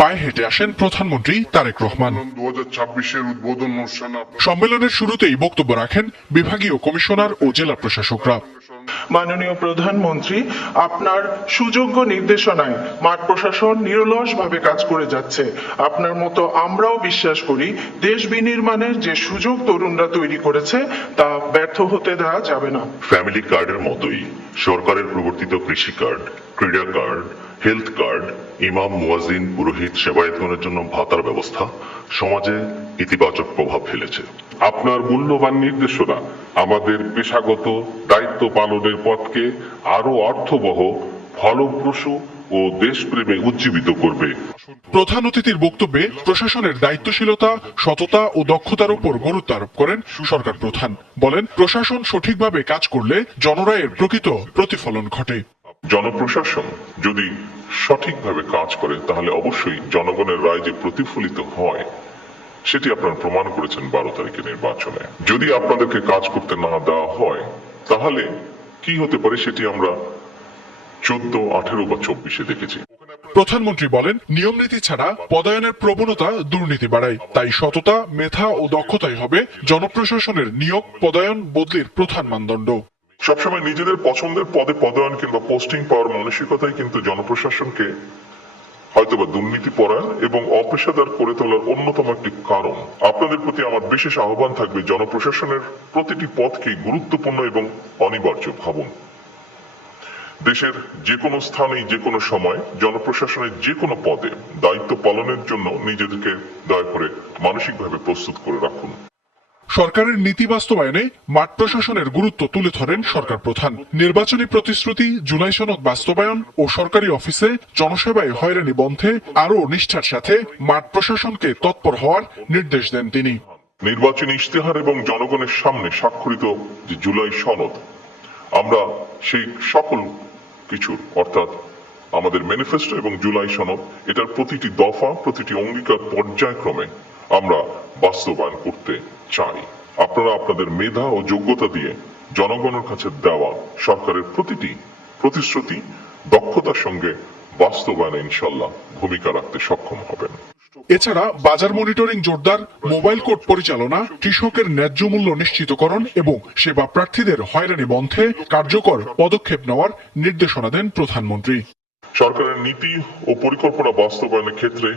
পায়ে হেঁটে আসেন প্রধানমন্ত্রী তারেক রহমান। 2026-এর উদ্বোধন অনুষ্ঠান সম্মেলনের শুরুতেই বক্তব্য রাখেন বিভাগীয় কমিশনার ও জেলা প্রশাসকরা। মাননীয় প্রধানমন্ত্রী, আপনার সুযোগ্য নির্দেশনায় মাঠ প্রশাসন নিরলসভাবে কাজ করে যাচ্ছে। আপনার মতো আমরাও বিশ্বাস করি দেশ বিনির্মাণের যে সুযোগ তরুণরা তৈরি করেছে তা ব্যর্থ হতে দেওয়া যাবে না। ফ্যামিলি কার্ডের মতোই সরকারের প্রবর্তিত কৃষি কার্ড, ক্রীড়া কার্ড, হেলথ কার্ড, ইমাম, মুয়াজ্জিন, পুরোহিত, সেবায়েতগণের জন্য ভাতার ব্যবস্থা সমাজে ইতিবাচক প্রভাব ফেলেছে। আপনার মূল্যবান নির্দেশনা আমাদের পেশাগত দায়িত্ব পালনের পথকে আরো অর্থবহ, ফলপ্রসূ ও দেশপ্রেমে উজ্জীবিত করবে। প্রধান অতিথির বক্তব্যে প্রশাসনের দায়িত্বশীলতা, সততা ও দক্ষতার উপর গুরুত্ব আরোপ করেন সরকার প্রধান। বলেন, প্রশাসন সঠিকভাবে কাজ করলে জনরায়ের প্রকৃত প্রতিফলন ঘটে। জনপ্রশাসন যদি সঠিকভাবে কাজ করে তাহলে অবশ্যই জনগণের রায় যে প্রতিফলিত হয় সেটি আপনারা প্রমাণ করেছেন 12 তারিখের নির্বাচনে। যদি আপনাদেরকে কাজ করতে না দেওয়া হয় তাহলে কি হতে পারে সেটি আমরা 14, 18 বা 24-এ দেখেছি। প্রধানমন্ত্রী বলেন, নিয়ম নীতি ছাড়া পদায়নের প্রবণতা দুর্নীতি বাড়ায়। তাই সততা, মেধা ও দক্ষতাই হবে জনপ্রশাসনের নিয়োগ পদায়ন বদলির প্রধান মানদণ্ড। সবসময় নিজেদের পছন্দের পদে পদায়ন কিংবা পোস্টিং পাওয়ার মানসিকতাই কিন্তু জনপ্রশাসনকে হয়তোবা দুর্নীতি পরায়ণ এবং অপেশাদার করে তোলার অন্যতম একটি কারণ। আপনাদের প্রতি আমার বিশেষ আহ্বান থাকবে, জনপ্রশাসনের প্রতিটি পদকে গুরুত্বপূর্ণ এবং অনিবার্য ভাবুন। দেশের যে কোনো স্থানেই যে কোনো সময় জনপ্রশাসনের যে কোনো পদে দায়িত্ব পালনের জন্য নিজেদেরকে দয়া করে মানসিকভাবে প্রস্তুত করে রাখুন। সরকারের নীতি বাস্তবায়নে মাঠ প্রশাসনের গুরুত্ব তুলে ধরেন সরকার প্রধান। নির্বাচনী প্রতিশ্রুতি, জুলাই সনদ বাস্তবায়ন ও সরকারি অফিসে জনসেবায় হয়রানি বন্ধে আরও নিষ্ঠার সাথে মাঠ প্রশাসনকে তৎপর হওয়ার নির্দেশ দেন তিনি। নির্বাচনী ইশতেহার এবং জনগণের সামনে স্বাক্ষরিত যে জুলাই সনদ, আমরা সেই সকল কিছু অর্থাৎ আমাদের ম্যানিফেস্টো এবং জুলাই সনদ, এটার প্রতিটি দফা, প্রতিটি অঙ্গীকার পর্যায়ক্রমে আমরা বাস্তবায়ন করতে চাই। আপনারা আপনাদের মেধা ও যোগ্যতা দিয়ে জনগণের কাছে দেওয়া সরকারের প্রতিটি প্রতিশ্রুতি দক্ষতার সঙ্গে বাস্তবায়নে ইনশাল্লাহ ভূমিকা রাখতে সক্ষম হবেন। এছাড়া বাজার মনিটরিং জোরদার, মোবাইল কোর্ট পরিচালনা, কৃষকের ন্যায্য মূল্য নিশ্চিতকরণ এবং সেবা প্রার্থীদের হয়রানি বন্ধে কার্যকর পদক্ষেপ নেওয়ার নির্দেশনা দেন প্রধানমন্ত্রী। সরকারের নীতি ও পরিকল্পনা বাস্তবায়নের ক্ষেত্রে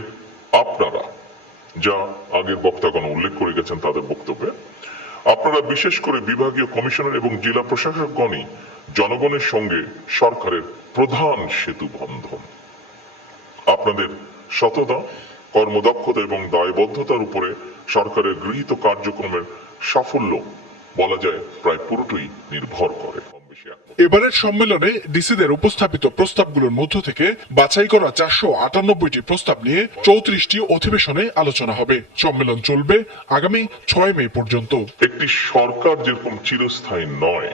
আপনারা, যা আগের বক্তাগণ উল্লেখ করে গেছেন তাদের বক্তব্যে, আপনারা বিশেষ করে বিভাগীয় কমিশনার এবং জেলা প্রশাসকগণই জনগণের সঙ্গে সরকারের প্রধান সেতু বন্ধন। আপনাদের সততা, কর্মদক্ষতা এবং দায়বদ্ধতার উপরে সরকারের গৃহীত কার্যক্রমের সাফল্য বলা যায় প্রায় পুরোটাই নির্ভর করে। এবারের সম্মেলনে ডিসিদের উপস্থাপিত প্রস্তাবগুলোর মধ্য থেকে বাছাই করা 498টি প্রস্তাব নিয়ে 34টি অধিবেশনে আলোচনা হবে। সম্মেলন চলবে আগামী 6 মে পর্যন্ত। একটি সরকার যেরকম চিরস্থায়ী নয়,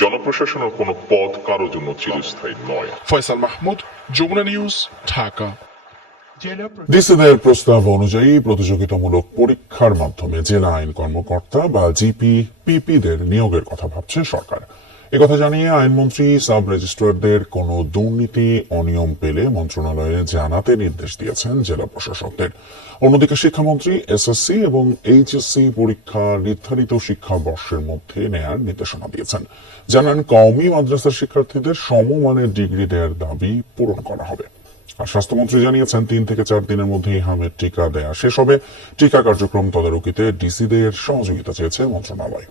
জনপ্রশাসনের কোনো পদ কারো জন্য চিরস্থায়ী নয়। ফয়সাল মাহমুদ, যমুনা নিউজ, ঢাকা। ডিসিদের প্রস্তাব অনুযায়ী প্রতিযোগিতামূলক পরীক্ষার মাধ্যমে জেলা আইন কর্মকর্তা বা জিপি/পিপিদের নিয়োগের কথা ভাবছে সরকার। একথা জানিয়ে আইনমন্ত্রী সাব রেজিস্ট্রারদের কোনো দুর্নীতি, অনিয়ম পেলে মন্ত্রণালয়ে জানাতে নির্দেশ দিয়েছেন জেলা প্রশাসকদের। অন্যদিকে শিক্ষামন্ত্রী এসএসসি এবং এইচএসসি পরীক্ষা নির্ধারিত শিক্ষাবর্ষের মধ্যে নেয়ার নির্দেশনা দিয়েছেন। জানান, কওমি মাদ্রাসার শিক্ষার্থীদের সমমানের ডিগ্রি দেওয়ার দাবি পূরণ করা হবে। আর স্বাস্থ্যমন্ত্রী জানিয়েছেন, 3 থেকে 4 দিনের মধ্যেই হামের টিকা দেয়া শেষ হবে। টিকা কার্যক্রম তদারকিতে ডিসিদের সহযোগিতা চেয়েছে মন্ত্রণালয়।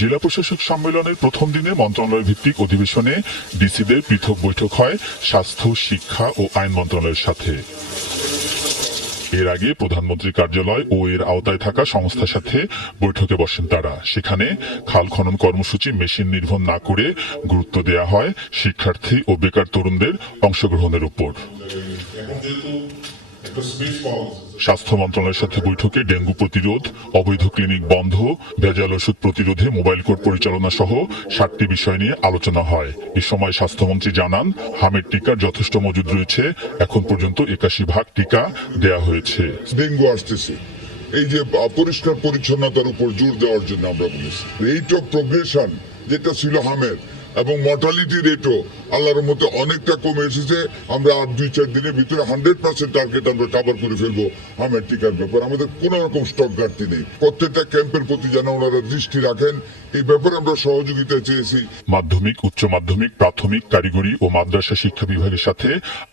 জেলা প্রশাসক সম্মেলনের প্রথম দিনে মন্ত্রণালয় ভিত্তিক অধিবেশনে ডিসিদের পৃথক বৈঠক হয় স্বাস্থ্য, শিক্ষা ও আইন মন্ত্রণালয়ের সাথে। এর আগে প্রধানমন্ত্রীর কার্যালয় ও এর আওতায় থাকা সংস্থার সাথে বৈঠকে বসেন তারা। সেখানে খাল খনন কর্মসূচি মেশিন নির্ভর না করে গুরুত্ব দেয়া হয় শিক্ষার্থী ও বেকার তরুণদের অংশগ্রহণের উপর। স্বাস্থ্য মন্ত্রণালয়ের সাথে বৈঠকে ডেঙ্গু প্রতিরোধ, অবৈধ ক্লিনিক বন্ধ, ভেজাল ওষুধ প্রতিরোধে মোবাইল কোর্ট পরিচালনা সহ 7টি বিষয় নিয়ে আলোচনা হয়। এ সময় স্বাস্থ্যমন্ত্রী জানান, হামের টিকার যথেষ্ট মজুদ রয়েছে। এখন পর্যন্ত 81 ভাগ টিকা দেয়া হয়েছে। ডেঙ্গু আসতেছে, এই যে পরিষ্কার পরিচ্ছন্নতার উপর জোর দেওয়ার জন্য আমরা বলেছি রেট অফ প্রোগ্রেশন যেটা ছিল হামের, এবং মর্টালিটি রেটও আল্লাহর মতে অনেকটা কমে এসেছে। আমরা আর 2-4 দিনের ভিতরে 100% টার্গেট আমরা কভার করে ফেলবো আমের টিকার ব্যাপার। আমাদের কোনো রকম স্টক ঘাটতি নেই। প্রত্যেকটা ক্যাম্পের প্রতি যেন ওনারা দৃষ্টি রাখেন, এই ব্যাপারে আমরা সহযোগিতা চেয়েছি। মাধ্যমিক, উচ্চ মাধ্যমিক, প্রাথমিক, কারিগরি ও মাদ্রাসা শিক্ষা বিভাগের সাথে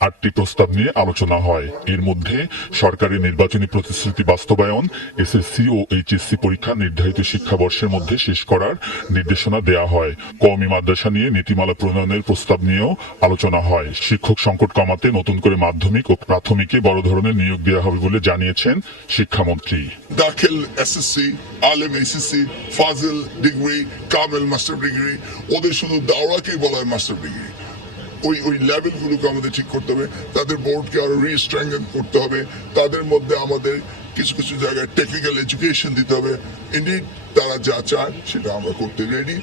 8টি প্রস্তাব নিয়ে আলোচনা হয়। এর মধ্যে সরকারি নির্বাচনী প্রতিশ্রুতি বাস্তবায়ন, এসএসসি ও এইচএসসি পরীক্ষা নির্ধারিত শিক্ষাবর্ষের মধ্যে শেষ করার নির্দেশনা দেয়া হয়। কওমি মাদ্রাসা নিয়ে নীতিমালা প্রণয়নের প্রস্তাব নিয়েও আলোচনা হয়। শিক্ষক সংকট কমাতে নতুন করে মাধ্যমিক ও প্রাথমিকে বড় ধরনের নিয়োগ দেওয়া হবে বলে জানিয়েছেন শিক্ষামন্ত্রী। দাখিল এসএসসি, আলেম এসএসসি, ফাজিল ডিগ্রি, কামেল মাস্টার ডিগ্রি, ওদের শুধু দাওরাকেই বলা হয় মাস্টার ডিগ্রি। ওই লেভেলগুলোকে আমাদের ঠিক করতে হবে, তাদের বোর্ডকে আরো রিস্ট্রেংথেন করতে হবে, তাদের মধ্যে আমাদের কিছু কিছু জায়গায় টেকনিক্যাল এডুকেশন দিতে হবে। ইনডিড তারা যা চায় সেটা আমরা করতে রেডি।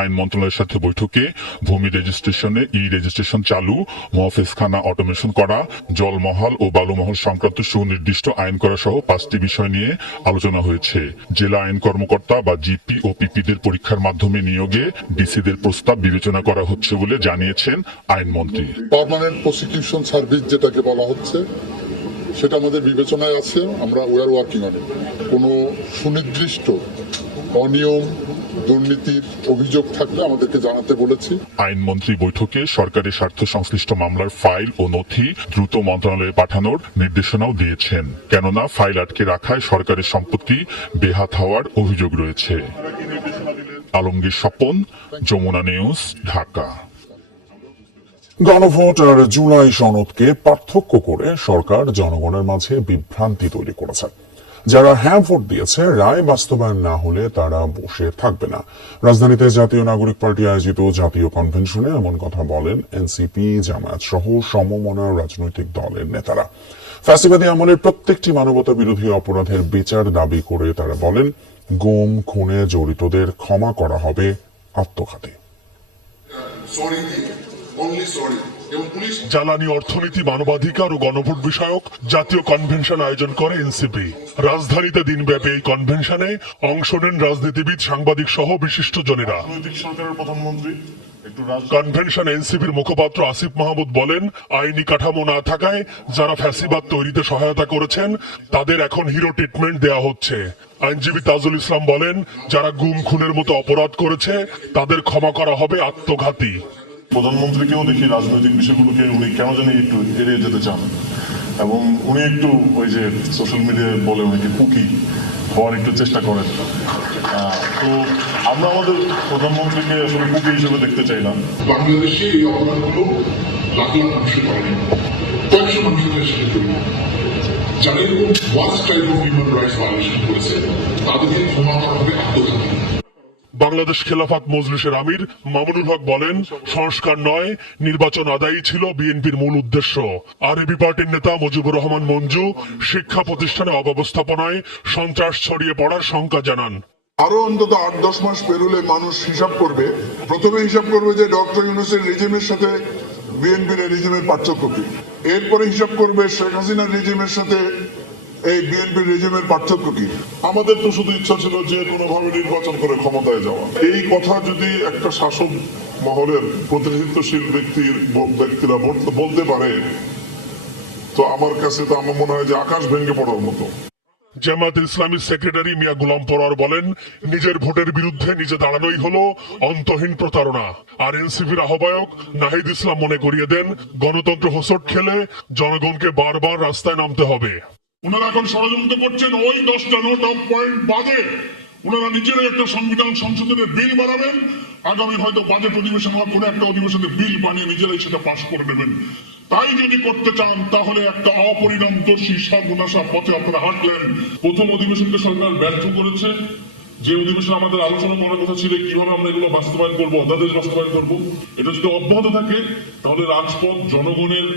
আইন মন্ত্রণালয়ের সাথে বৈঠকে ভূমি রেজিস্ট্রেশনে রেজিস্ট্রেশন চালু, মহাফেজখানা অটোমেশন করা, জলমহল ও বালুমহল সংক্রান্ত সুনির্দিষ্ট আইন করা সহ 5টি বিষয় নিয়ে আলোচনা হয়েছে। জেলা আইন কর্মকর্তা বা জিপি ও পিপিদের পরীক্ষার মাধ্যমে নিয়োগে ডিসিদের প্রস্তাব বিবেচনা করা হচ্ছে বলে জানিয়েছেন আইনমন্ত্রী। পার্মানেন্ট প্রসিকিউশন সার্ভিস যেটাকে বলা হচ্ছে সেটা আমাদের বিবেচনায় আছে, আমরা ওয়ার ওয়ার্কিং অন ইট। কোনো সুনির্দিষ্ট অনিয়ম দুর্নীতির অভিযোগ থাকলে আমাদেরকে জানাতে বলেছি। আইনমন্ত্রী বৈঠকে সরকারি স্বার্থ সংশ্লিষ্ট মামলার ফাইল ও নথি দ্রুত মন্ত্রণালয়ে পাঠানোর নির্দেশনাও দিয়েছেন, কেননা ফাইল আটকে রাখায় সরকারি সম্পত্তি বেহাত হওয়ার অভিযোগ রয়েছে। আলমগীর স্বপন, যমুনা নিউজ, ঢাকা। গণভোট আর জুলাই সনদকে পার্থক্য করে সরকার জনগণের মাঝে বিভ্রান্তি তৈরি করেছে। যারা হ্যাঁ ভোট দিয়েছে, রায় বাস্তবায়ন না হলে তারা বসে থাকবে না। রাজধানীতে জাতীয় নাগরিক পার্টি আয়োজিত জাতীয় কনভেনশনে এমন কথা বলেন এনসিপি, জামায়াত সহ সমমনা রাজনৈতিক দলের নেতারা। ফ্যাসিবাদী আমলের প্রত্যেকটি মানবতা বিরোধী অপরাধের বিচার দাবি করে তারা বলেন, গুম খুনে জড়িতদের ক্ষমা করা হবে আত্মঘাতী। জ্বালানি অর্থনীতি, মানবাধিকার ও গণভোট বিষয়ক জাতীয় কনভেনশন আয়োজন করে এনসিপি। রাজধানীতে দিনব্যাপী এই কনভেনশনে অংশ নেন রাজনীতিবিদ, সাংবাদিক সহ বিশিষ্ট জনেরা। সরকারের প্রধানমন্ত্রী কনভেনশন এনসিপির মুখপাত্র আসিফ মাহমুদ বলেন, আইনি কাঠামো না থাকায় যারা ফ্যাসিবাদ তৈরিতে সহায়তা করেছেন তাদের এখন হিরো ট্রিটমেন্ট দেয়া হচ্ছে। আইনজীবী তাজুল ইসলাম বলেন, যারা গুম খুনের মতো অপরাধ করেছে তাদের ক্ষমা করা হবে আত্মঘাতী। প্রধানমন্ত্রীকেও দেখি রাজনৈতিক বিষয়গুলোকে উনি কেন জানি একটু এড়িয়ে যেতে চান, এবং উনি একটু ওই যে সোশ্যাল মিডিয়ায় বলে অনেকে কুকি হওয়ার একটু চেষ্টা করেন। তো আমরা আমাদের প্রধানমন্ত্রীকে আসলে কুকি হিসেবে দেখতে চাই না। বাংলাদেশে এই অপরাধগুলো লাখ লাখ মানুষের করেনি, কয়েকশো মানুষের সাথে জড়িত। যারা এরকম worst type of human rights violation করেছে তাদেরকে ক্ষমা করা হবে আত্মঘাতী। বাংলাদেশ খেলাফত মজলিসের আমির মামুনুল হক বলেন, সংস্কার নয় নির্বাচন আদায়ই ছিল বিএনপির মূল উদ্দেশ্য। আর এবি পার্টির নেতা মুজিবুর রহমান মঞ্জু শিক্ষা প্রতিষ্ঠানে অব্যবস্থাপনায় সন্ত্রাস ছড়িয়ে পড়ার শঙ্কা জানান। আরো অন্তত 8-10 মাস পেরোলে মানুষ হিসাব করবে, প্রথমে হিসাব করবে যে ডক্টর ইউনূসের রিজিমের সাথে বিএনপির রিজিমের পার্থক্য কি, এরপরে হিসাব করবে শেখ হাসিনার রিজিমের সাথে এই বিএনপির রেজিমের পার্থক্য কি। আমাদের তো শুধু ইচ্ছা ছিল যে কোনোভাবে নির্বাচন করে ক্ষমতায় যাওয়া। এই কথা যদি একটা শাসক মহলের প্রতিনিধিত্বশীল ব্যক্তিরা বলতে পারে, তো আমার কাছে তো আমার মনে হয় যে আকাশ ভেঙে পড়ার মতো। জামায়াত ইসলামীর সেক্রেটারি মিয়া গোলাম পরোয়ার বলেন, নিজের ভোটের বিরুদ্ধে নিজে দাঁড়ানোই হলো অন্তহীন প্রতারণা। আর এনসিপির আহ্বায়ক নাহিদ ইসলাম মনে করিয়ে দেন, গণতন্ত্র হোঁচট খেলে জনগণকে বারবার রাস্তায় নামতে হবে। ওনারা এখন ষড়যন্ত্র করছেন ওই 10টা নোট অফ পয়েন্ট বাদে ওনারা নিজেরাই একটা সংবিধান সংশোধনের বিল বানাবেন, আগামী হয়তো বাজেট অধিবেশন বা কোনো একটা অধিবেশনে বিল বানিয়ে নিজেরাই সেটা পাশ করে নেবেন। তাই যদি করতে চান তাহলে একটা অপরিণামদর্শী সর্বনাশা পথে আপনারা হাঁটলেন। প্রথম অধিবেশনকে সরকার ব্যর্থ করেছে, যে অধিবেশনে আমাদের আলোচনা করার কথা ছিল কিভাবে আমরা এগুলো বাস্তবায়ন করবো, অধ্যাদেশ বাস্তবায়ন করবো। এটা যদি অব্যাহত থাকে তাহলে রাজপথ জনগণের